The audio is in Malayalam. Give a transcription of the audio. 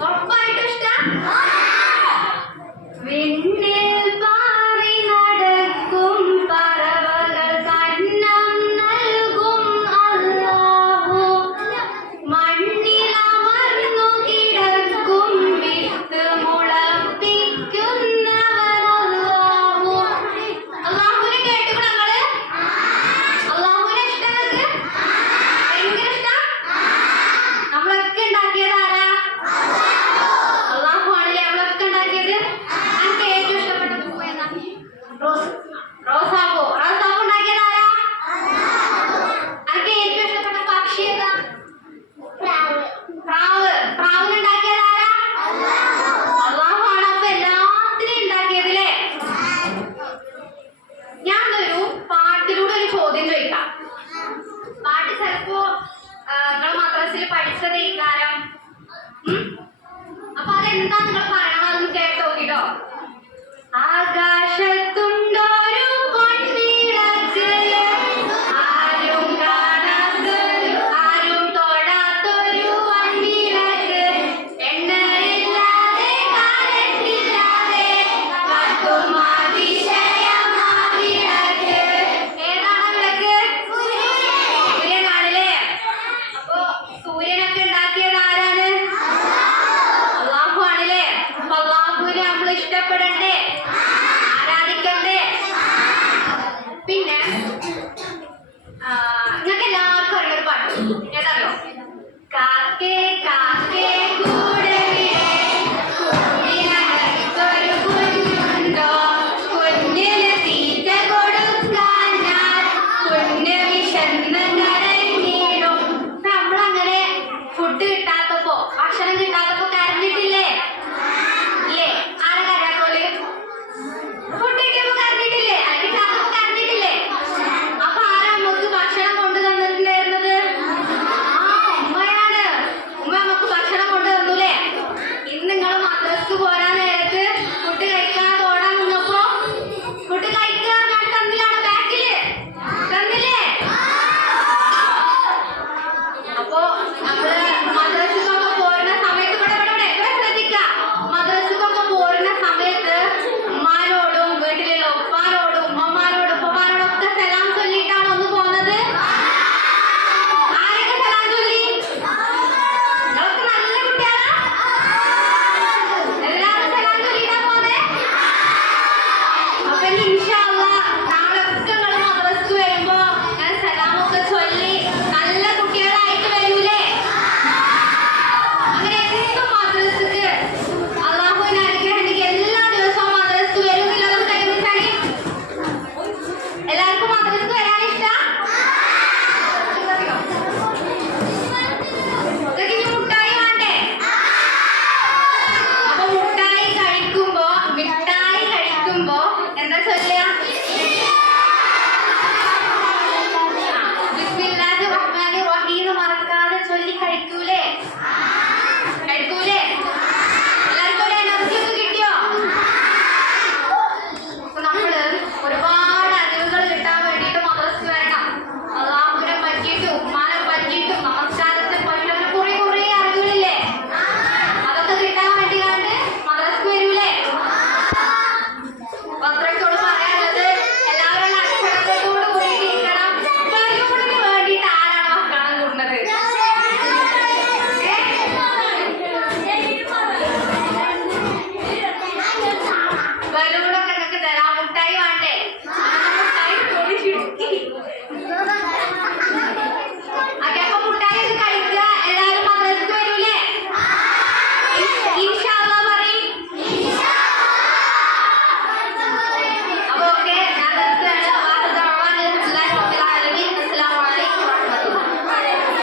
ഉറപ്പായിട്ടും ഇഷ്ടം. വിണ്ണിൽ പാറി നടക്കും പറവകൾ കന്നം നൽകും അല്ലാഹു. മണ്ണിലമർന്നു കിടക്കും വിത്ത് മുളപ്പിക്കുന്നവൻ അല്ലാഹു. അല്ലാഹുവിനെ കേട്ടുകൂടെ നമ്മള്? അല്ലാഹുവിനെ ഇഷ്ടങ്ങൾക്ക് ഭയങ്കര ഇഷ്ടം. നമ്മളൊക്കെ ഉണ്ടാക്കിയത് ആരാ? അല്ലാഹു ആണല്ലേ നമ്മളൊക്കെ ഉണ്ടാക്കിയത്. എനിക്ക് ഏറ്റവും ഇഷ്ടപ്പെട്ട പൂ ഏതാ? റോസാപ്പൂ. റോസാപ്പൂ ഉണ്ടാക്കിയത് ആരാ? എനിക്ക് ഏറ്റവും ഇഷ്ടപ്പെട്ട പക്ഷി ഏതാ? പ്രാവ്. പ്രാവിനെ ഉണ്ടാക്കിയത് ആരാ? അല്ലാഹു ആണ്. അപ്പൊ എല്ലാത്തിനെയും ഉണ്ടാക്കിയത് അല്ലേ? ഞാനൊരു പാട്ടിലൂടെ ഒരു ചോദ്യം ചോദിക്കാം. പാട്ട് ചിലപ്പോ നിങ്ങൾ മദ്രസയിൽ പഠിച്ചത് ഈ കാലം. അപ്പൊ അതെന്താ നിങ്ങൾ പറയണം, അതൊന്ന് കേട്ടോ നോക്കിട്ടോ.